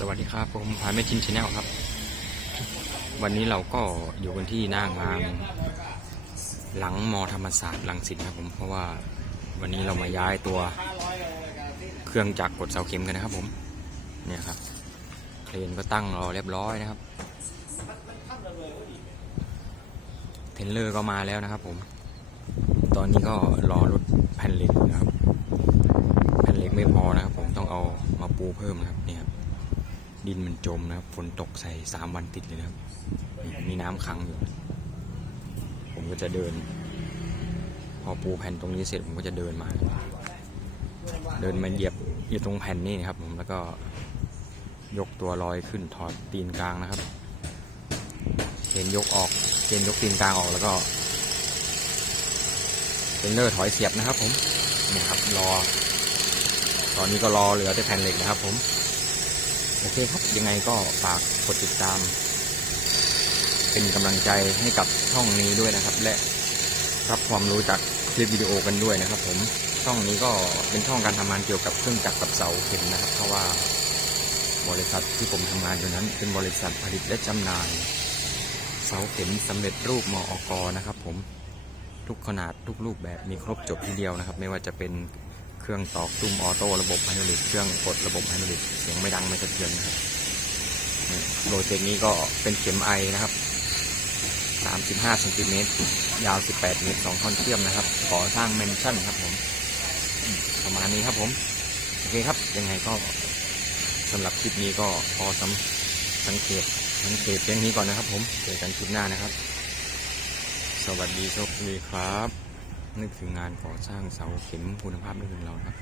สวัสดีครับผมพายแม่ชินชาแนลครับ วันนี้เราก็อยู่กันที่หน้างานหลังมอธรรมศาสตร์ลังสิตครับผมเพราะว่าวันนี้เรามาย้ายตัวเครื่องจักรกดเสาเข็มกันนะครับผมเนี่ยครับเครนก็ตั้งรอเรียบร้อยนะครับเทนเลอร์ก็มาแล้วนะครับผม ตอนนี้ก็รอรถแผ่นเหล็กนะครับ แผ่นเหล็กไม่พอนะครับ ผมต้องเอามาปูเพิ่มนะครับเนี่ยครับ ดินมันจมนะครับ ฝนตกใส่สามวันติดเลยนะครับ มีน้ำขังอยู่ ผมก็จะเดิน พอปูแผ่นตรงนี้เสร็จผมก็จะเดินมา เดินมาเหยียบอยู่ตรงแผ่นนี่นะครับ ผมแล้วก็ยกตัวลอยขึ้นถอดตีนกลางนะครับเข็นยกออกเข็นยกตีนกลางออกแล้วก็เทรนเลอร์ถอยเสียบนะครับ ผมนี่ครับรอ ตอนนี้ก็รอเหลือแต่แผ่นเหล็กนะครับ ผม อเคครับ ยังไงก็ฝากกดติดตาม เป็นกำลังใจให้กับช่องนี้ด้วยนะครับ และรับความรู้จากคลิปวิดีโอกันด้วยนะครับ ผมช่องนี้ก็เป็นช่องการทำงานเกี่ยวกับเครื่องจักรกับเสาเข็มนะครับ เพราะว่าบริษัทที่ผมทำงานอยู่นั้น เป็นบริษัทผลิตและจำหน่ายเสาเข็มสำเร็จรูปมออกนะครับ ผมทุกขนาดทุกรูปแบบมีครบจบทีเดียวนะครับ ไม่ว่าจะเป็น เครื่องตอกตุ้มออโต้ระบบไฮดรอลิกเครื่องกดระบบไฮดรอลิกเสียงไม่ดังไม่สะเทือนนะครับโปรเจกต์นี้ก็เป็นเข็มไอนะครับ 35เซนติเมตรยาว 18 เมตร2ท่อนเชื่อมนะครับก่อสร้างเมนชั่นครับผมอืมประมาณนี้ครับผม โอเคครับ ยังไงก็สำหรับคลิปนี้ก็พอสำสังเกตสังเกตเพียงนี้ก่อนนะครับผมเจอกันคลิปหน้านะครับ สวัสดีโชคดีครับ นึกถึงงานก่อสร้างเสาเข็มคุณภาพนึกถึงเราครับ